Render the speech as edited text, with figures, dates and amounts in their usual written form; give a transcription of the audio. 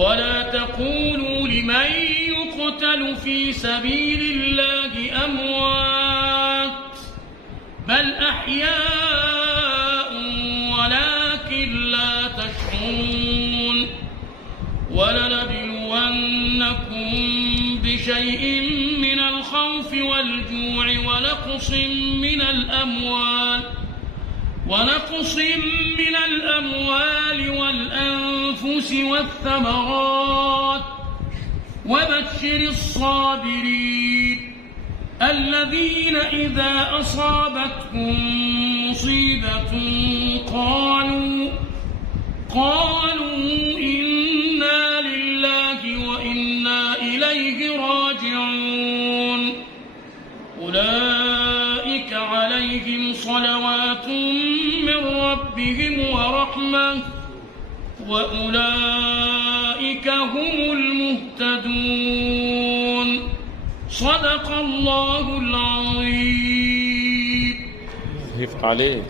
ولا تقولوا لمن يقتل في سبيل الله أموات بل أحياء ولكن لا تشعرون ولنبلونكم بشيء من الخوف والجوع ونقص من الأموال والأنفس والثمرات وبشر الصابرين الذين إذا أصابتهم مصيبة قالوا إنا لله وإنا إليه راجعون أولئك عليهم صلوات من ربهم ورحمة وأولئك هم المهتدون صدق الله العظيم. عليك.